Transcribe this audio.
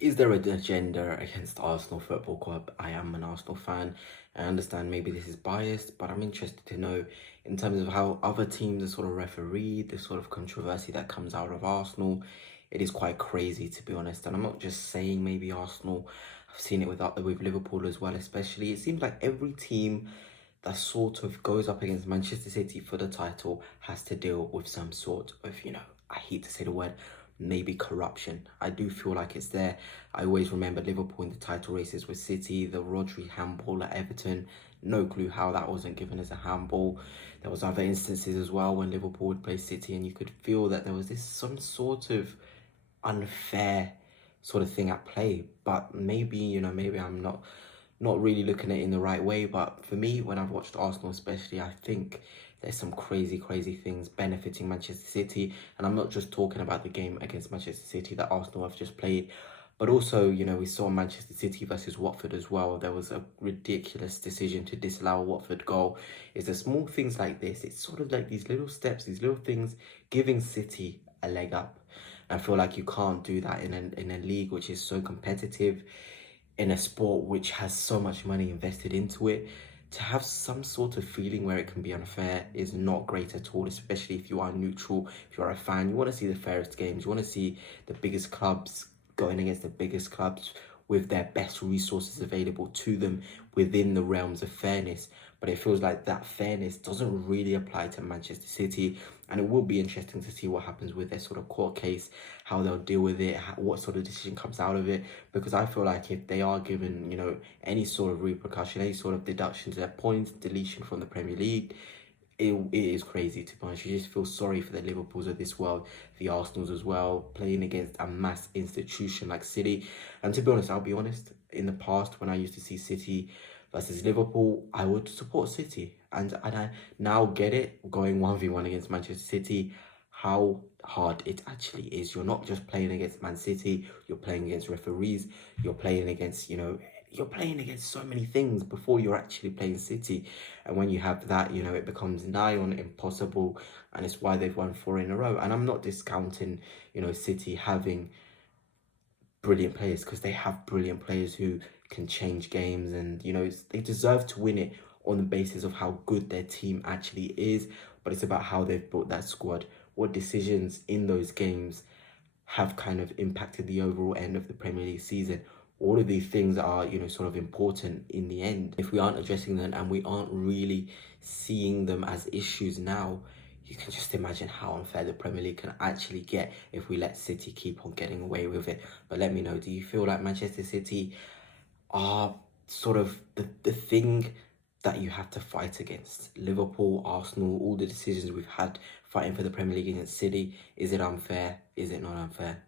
Is there an agenda against Arsenal Football Club? I am an Arsenal fan. I understand maybe this is biased, but I'm interested to know in terms of how other teams are sort of refereed, the sort of controversy that comes out of Arsenal. It is quite crazy, to be honest. And I'm not just saying maybe Arsenal. I've seen it with Liverpool as well, especially. It seems like every team that sort of goes up against Manchester City for the title has to deal with some sort of, I hate to say the word, maybe corruption. I do feel like it's there. I always remember Liverpool in the title races with City, the Rodri handball at Everton. No clue how that wasn't given as a handball. There was other instances as well when Liverpool would play City, and you could feel that there was some sort of unfair sort of thing at play. But maybe, maybe I'm not really looking at it in the right way. But for me, when I've watched Arsenal especially, I think there's some crazy things benefiting Manchester City. And I'm not just talking about the game against Manchester City that Arsenal have just played, but also, we saw Manchester City versus Watford as well. There was a ridiculous decision to disallow a Watford goal. It's the small things like this. It's sort of like these little steps, these little things giving City a leg up. I feel like you can't do that in a league which is so competitive, in a sport which has so much money invested into it. To have some sort of feeling where it can be unfair is not great at all, especially if you are neutral, if you are a fan. You want to see the fairest games. You want to see the biggest clubs going against the biggest clubs with their best resources available to them within the realms of fairness. But it feels like that fairness doesn't really apply to Manchester City. And it will be interesting to see what happens with their sort of court case, how they'll deal with it, what sort of decision comes out of it. Because I feel like if they are given, any sort of repercussion, any sort of deduction to their points, deletion from the Premier League, it is crazy, to be honest. You just feel sorry for the Liverpools of this world, the Arsenals as well, playing against a mass institution like City. And to be honest, I'll be honest, in the past when I used to see City versus Liverpool, I would support City. And I now get it, going 1v1 against Manchester City, how hard it actually is. You're not just playing against Man City, you're playing against referees, you're playing against, you're playing against so many things before you're actually playing City. And when you have that, it becomes nigh on impossible. And it's why they've won 4 in a row. And I'm not discounting, City having brilliant players, because they have brilliant players who can change games, and they deserve to win it on the basis of how good their team actually is. But it's about how they've built that squad, what decisions in those games have kind of impacted the overall end of the Premier League season. All of these things are, sort of important in the end. If we aren't addressing them and we aren't really seeing them as issues now, you can just imagine how unfair the Premier League can actually get if we let City keep on getting away with it. But let me know, do you feel like Manchester City are sort of the thing that you have to fight against? Liverpool, Arsenal, all the decisions we've had fighting for the Premier League against City, is it unfair? Is it not unfair?